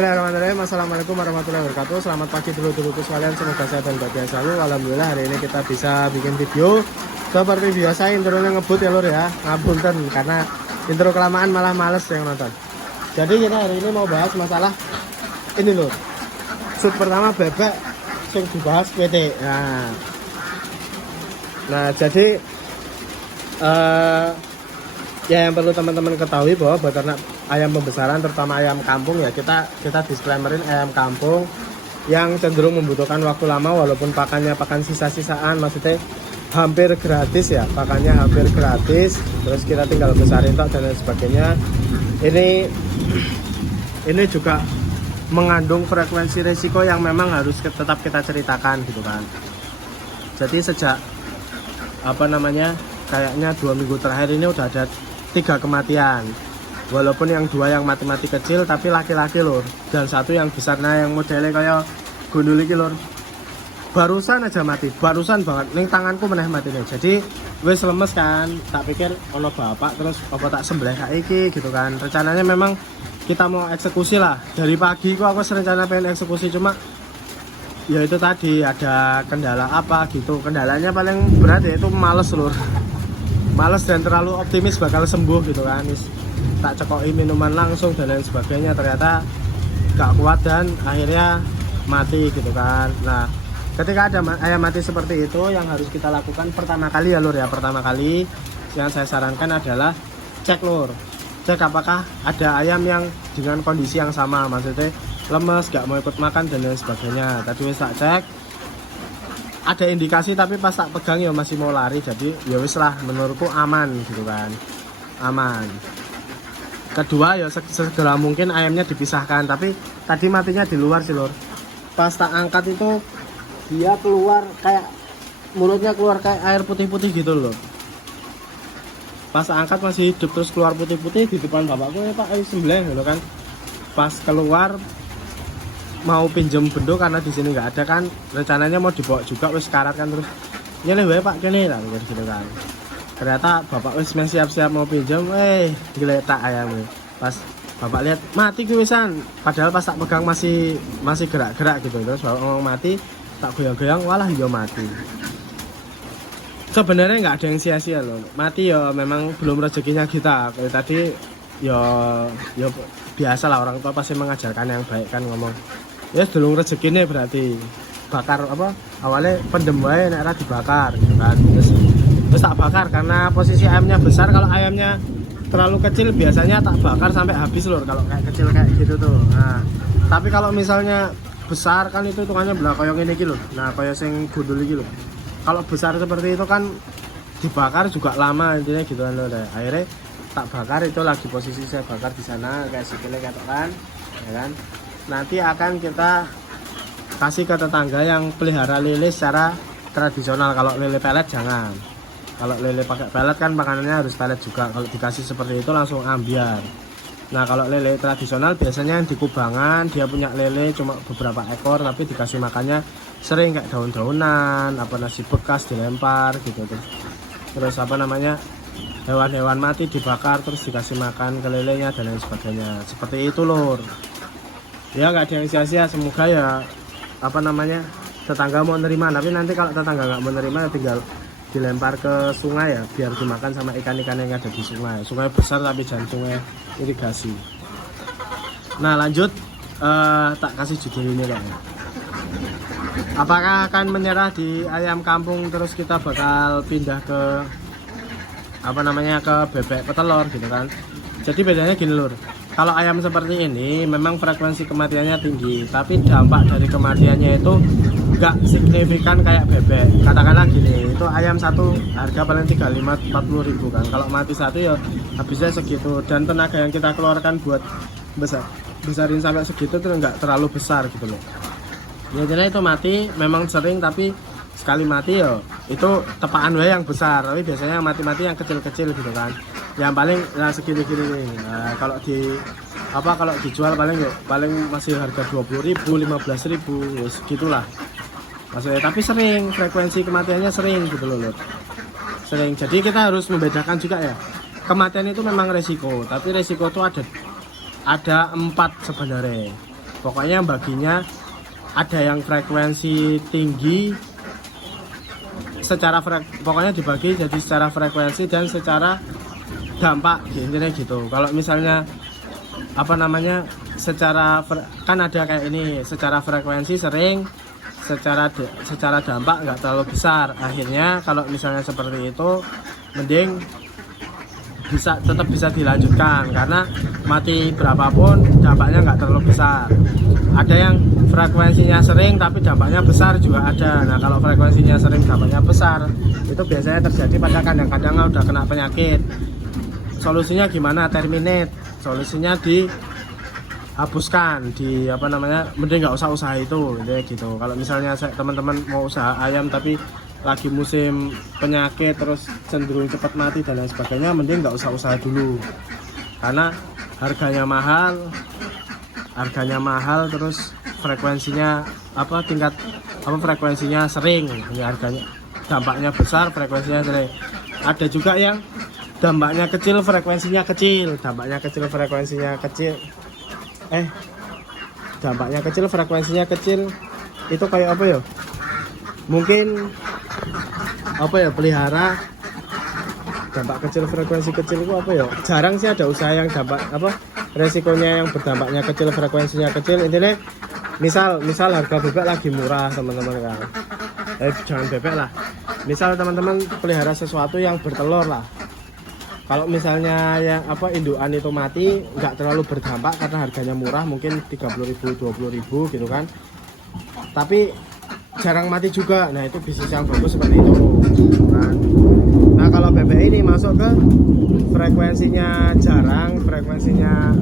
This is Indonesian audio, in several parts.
Bismillahirrahmanirrahim. Assalamualaikum warahmatullahi wabarakatuh. Selamat pagi dulu-duluku sekalian. Semoga sehat dan bahagia selalu. Alhamdulillah hari ini kita bisa bikin video seperti biasa. Intronya ngebut ya lur ya. Ngapunten karena intro kelamaan malah males yang nonton. Jadi kita hari ini mau bahas masalah ini lur. Shoot pertama bebek yang dibahas PT. Nah jadi ya yang perlu teman-teman ketahui bahwa beternak ayam pembesaran terutama ayam kampung ya kita disclaimerin ayam kampung yang cenderung membutuhkan waktu lama walaupun pakannya pakan sisa-sisaan, maksudnya hampir gratis ya, pakannya hampir gratis, terus kita tinggal besarin tok dan lain sebagainya. Ini juga mengandung frekuensi resiko yang memang harus tetap kita ceritakan gitu kan. Jadi sejak kayaknya 2 minggu terakhir ini udah ada 3 kematian, walaupun yang 2 yang mati-mati kecil tapi laki-laki lur, dan 1 yang besar. Nah yang modelnya kayak gundul iki lur, barusan aja mati, barusan banget ning tanganku meneh mati nih. Jadi wis lemes kan, tak pikir ono bapak terus apa tak sembelih saiki gitu kan. Rencananya memang kita mau eksekusi lah dari pagi kok aku rencana pengen eksekusi, cuma ya itu tadi ada kendala apa gitu. Kendalanya paling berat ya itu males lur, males dan terlalu optimis bakal sembuh gitu kan. Tak cekoki minuman langsung dan lain sebagainya, ternyata gak kuat dan akhirnya mati gitu kan. Nah ketika ada ayam mati seperti itu, yang harus kita lakukan pertama kali ya lur ya, pertama kali yang saya sarankan adalah cek lur, cek apakah ada ayam yang dengan kondisi yang sama, maksudnya lemes, gak mau ikut makan dan lain sebagainya. Tadi wis tak cek, ada indikasi tapi pas tak pegang ya masih mau lari, jadi ya wis lah, menurutku aman gitu kan, aman. Kedua ya segera mungkin ayamnya dipisahkan, tapi tadi matinya di luar sih lur. Pas tak angkat itu dia keluar kayak mulutnya keluar kayak air putih-putih gitu loh. Pas angkat masih hidup terus keluar putih-putih di depan bapakku, ya Pak ayo sembelih gitu kan. Pas keluar mau pinjem bendo karena di sini nggak ada kan, rencananya mau dibawa juga wis karat kan, terus nyeleh wae Pak kene lah gitu kan. Ternyata bapak wis siap-siap mau pinjem, diletak ayamnya. Pas bapak lihat mati kuwisan, padahal pas tak pegang masih gerak-gerak gitu. Terus bapak ngomong mati, tak goyang-goyang, walah yo mati. Sebenarnya nggak ada yang sia-sia loh, mati ya memang belum rezekinya kita. Kayak tadi ya biasa lah, orang tua pasti mengajarkan yang baik kan, ngomong ya belum rezekinya berarti bakar apa awalnya pendem wae nek ora dibakar gitu kan. Terus tak bakar karena posisi ayamnya besar. Kalau ayamnya terlalu kecil biasanya tak bakar sampai habis lur, kalau kayak kecil kayak gitu tuh. Nah tapi kalau misalnya besar kan itu hitungannya belah koyong ini gitu. Nah koyong sing gundul iki lho, kalau besar seperti itu kan dibakar juga lama intinya gitu kan lho. Akhirnya tak bakar, itu lagi posisi saya bakar di sana kayak sikile katakan ya kan. Nanti akan kita kasih ke tetangga yang pelihara lele secara tradisional. Kalau lele pelet jangan, kalau lele pakai pelet kan makanannya harus pelet juga. Kalau dikasih seperti itu langsung ambiar. Nah kalau lele tradisional biasanya yang di kubangan, dia punya lele cuma beberapa ekor tapi dikasih makannya sering kayak daun-daunan, apa nasi bekas dilempar gitu. Terus hewan-hewan mati dibakar terus dikasih makan ke lelenya dan lain sebagainya. Seperti itu lur. Ya nggak ada yang sia-sia, semoga ya tetangga mau nerima. Tapi nanti kalau tetangga nggak mau nerima ya tinggal dilempar ke sungai ya, biar dimakan sama ikan-ikan yang ada di sungai. Sungai besar tapi jangan sungai irigasi. Nah lanjut, tak kasih judul ini kayaknya. Apakah akan menyerah di ayam kampung terus kita bakal pindah ke ke bebek petelur gitu kan. Jadi bedanya gini lur, kalau ayam seperti ini memang frekuensi kematiannya tinggi, tapi dampak dari kematiannya itu nggak signifikan kayak bebek. Katakanlah gini, itu ayam satu harga paling 35-40 ribu kan, kalau mati satu ya habisnya segitu, dan tenaga yang kita keluarkan buat besarin sampai segitu tuh nggak terlalu besar gitu loh. Biasanya itu mati memang sering, tapi sekali mati ya itu tepaan wae yang besar, tapi biasanya yang mati-mati yang kecil-kecil gitu kan, yang paling segini-gini nih. Nah, kalau dijual paling masih harga 20.000 15.000 ya segitulah maksudnya. Tapi sering, frekuensi kematiannya sering gitu loh. Sering, jadi kita harus membedakan juga ya, kematian itu memang resiko, tapi resiko itu ada 4 sebenarnya. Pokoknya baginya ada yang frekuensi tinggi pokoknya dibagi jadi secara frekuensi dan secara dampak intinya gitu. Kalau misalnya apa namanya kan ada kayak ini, secara frekuensi sering, secara dampak nggak terlalu besar. Akhirnya kalau misalnya seperti itu mending tetap bisa dilanjutkan karena mati berapapun dampaknya nggak terlalu besar. Ada yang frekuensinya sering tapi dampaknya besar juga ada. Nah kalau frekuensinya sering dampaknya besar itu biasanya terjadi pada kadang-kadang udah kena penyakit. Solusinya gimana? Terminate. Solusinya dihapuskan, mending nggak usah usaha itu gitu. Kalau misalnya teman-teman mau usaha ayam tapi lagi musim penyakit terus cenderung cepat mati dan lain sebagainya, mending nggak usah usaha dulu karena harganya mahal terus frekuensinya frekuensinya sering, ini harganya dampaknya besar, frekuensinya sering. Ada juga yang dampaknya kecil frekuensinya kecil itu kayak apa ya, mungkin pelihara dampak kecil frekuensi kecil itu apa ya, jarang sih ada usaha yang resikonya yang berdampaknya kecil frekuensinya kecil. Intinya misal harga bebek lagi murah teman-teman kan, jangan bebek lah, misal teman-teman pelihara sesuatu yang bertelur lah. Kalau misalnya yang indukan itu mati, nggak terlalu berdampak karena harganya murah, mungkin 30.000 20.000 gitu kan, tapi jarang mati juga. Nah itu bisnis yang bagus seperti itu kan. Nah kalau bebek ini masuk ke frekuensinya jarang, frekuensinya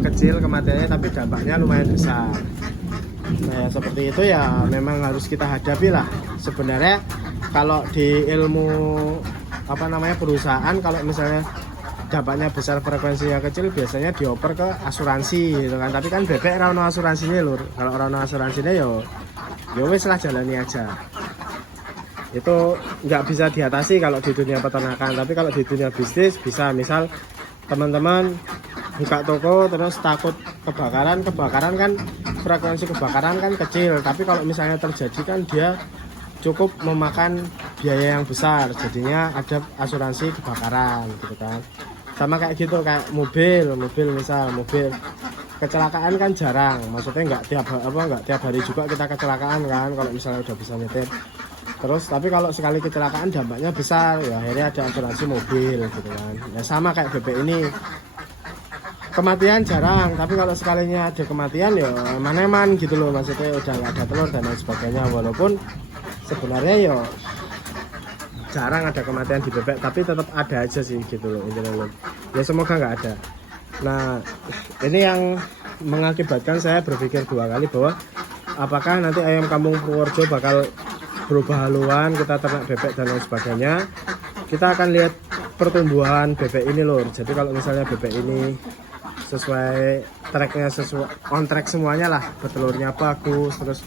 kecil kematiannya, tapi dampaknya lumayan besar. Nah ya, seperti itu ya memang harus kita hadapi lah. Sebenarnya kalau di ilmu perusahaan, kalau misalnya dampaknya besar frekuensinya kecil biasanya dioper ke asuransi gitu kan. Tapi kan bebek rano asuransinya lur. Kalau rano asuransinya ya wes lah, jalani aja. Itu nggak bisa diatasi kalau di dunia peternakan, tapi kalau di dunia bisnis bisa. Misal teman-teman buka toko terus takut kebakaran kan frekuensi kebakaran kan kecil, tapi kalau misalnya terjadi kan dia cukup memakan biaya yang besar, jadinya ada asuransi kebakaran gitu kan. Sama kayak gitu, kayak mobil kecelakaan kan jarang, maksudnya nggak tiap hari juga kita kecelakaan kan kalau misalnya udah bisa nyetir. Terus tapi kalau sekali kecelakaan dampaknya besar, ya akhirnya ada asuransi mobil gitu kan. Ya sama kayak bebek ini, kematian jarang, tapi kalau sekalinya ada kematian ya eman-eman gitu loh, maksudnya udah nggak ada telur dan lain sebagainya. Walaupun sebenarnya ya jarang ada kematian di bebek, tapi tetap ada aja sih gitu loh intinya. Ya semoga nggak ada. Nah ini yang mengakibatkan saya berpikir dua kali bahwa apakah nanti ayam kampung Purworejo bakal berubah haluan, kita ternak bebek dan lain sebagainya. Kita akan lihat pertumbuhan bebek ini lor. Jadi kalau misalnya bebek ini sesuai tracknya, sesuai on track semuanya lah, bertelurnya bagus, terus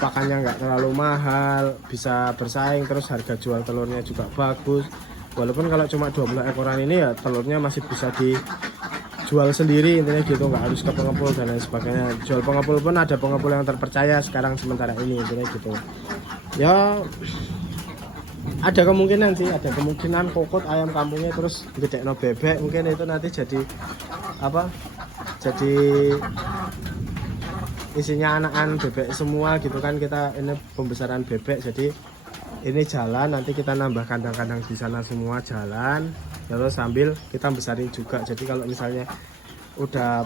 pakannya nggak terlalu mahal, bisa bersaing, terus harga jual telurnya juga bagus. Walaupun kalau cuma 20 ekoran ini ya telurnya masih bisa dijual sendiri intinya gitu, nggak harus ke pengepul dan lain sebagainya. Jual pengepul pun ada pengepul yang terpercaya sekarang sementara ini intinya gitu. Ya ada kemungkinan kokot ayam kampungnya terus gede no bebek, mungkin itu nanti jadi isinya anakan bebek semua gitu kan. Kita ini pembesaran bebek, jadi ini jalan, nanti kita nambah kandang-kandang di sana semua jalan, terus sambil kita besarin juga. Jadi kalau misalnya udah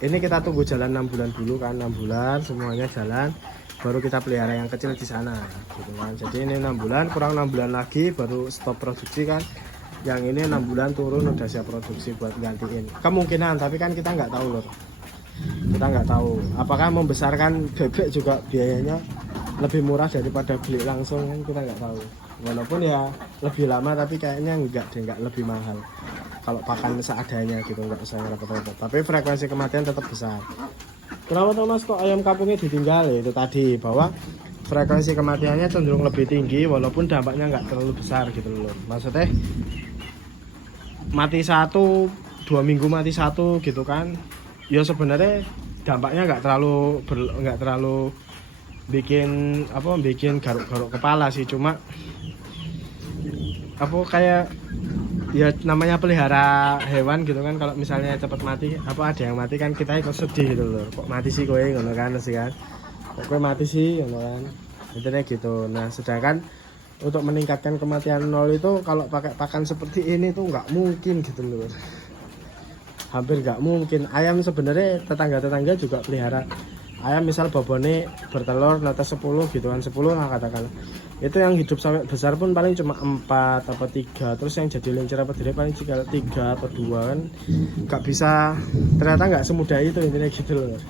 ini kita tunggu jalan 6 bulan dulu kan, 6 bulan semuanya jalan, baru kita pelihara yang kecil di sana gitu kan. Jadi ini 6 bulan, kurang 6 bulan lagi baru stop produksi kan. Yang ini 6 bulan turun udah siap produksi buat gantiin kemungkinan, tapi kan kita nggak tahu loh. Kita nggak tahu apakah membesarkan bebek juga biayanya lebih murah daripada beli langsung, kan kita nggak tahu. Walaupun ya lebih lama, tapi kayaknya nggak lebih mahal kalau pakan seadanya gitu, nggak usah repot-repot. Tapi frekuensi kematian tetap besar. Kenapa Thomas kok ayam kampungnya ditinggal? Ya, itu tadi bahwa frekuensi kematiannya cenderung lebih tinggi walaupun dampaknya nggak terlalu besar gitu loh. Maksudnya mati 1-2 minggu mati 1 gitu kan, ya sebenarnya dampaknya nggak terlalu bikin garuk-garuk kepala sih, cuma kayak ya namanya pelihara hewan gitu kan, kalau misalnya cepet mati ada yang mati kan kita ikut sedih gitu loh, kok mati sih kowe ngono kan sih kan, kok kowe mati sih ngono kan, intinya gitu. Nah sedangkan untuk meningkatkan kematian nol itu kalau pakai pakan seperti ini tuh nggak mungkin gitu loh, hampir nggak mungkin. Ayam sebenarnya tetangga juga pelihara ayam, misal bobone bertelur netes 10 gitu kan, 10 lah katakan, itu yang hidup sampai besar pun paling cuma 4 atau 3, terus yang jadi lincir apa diri paling 3 atau 2 kan, nggak bisa, ternyata nggak semudah itu intinya gitu loh,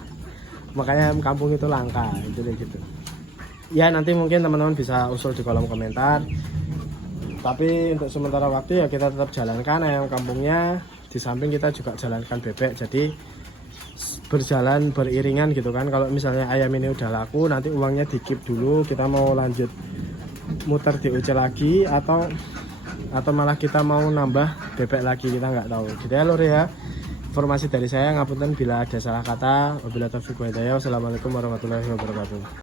makanya kampung itu langka intinya gitu ya. Nanti mungkin teman-teman bisa usul di kolom komentar, tapi untuk sementara waktu ya kita tetap jalankan ayam kampungnya, di samping kita juga jalankan bebek, jadi berjalan beriringan gitu kan. Kalau misalnya ayam ini udah laku, nanti uangnya di-keep dulu, kita mau lanjut muter di UC lagi atau malah kita mau nambah bebek lagi, kita nggak tahu gitu ya lur ya. Informasi dari saya, ngapunten bila ada salah kata. Wabillahi taufiq wal hidayah. Wassalamualaikum warahmatullahi wabarakatuh.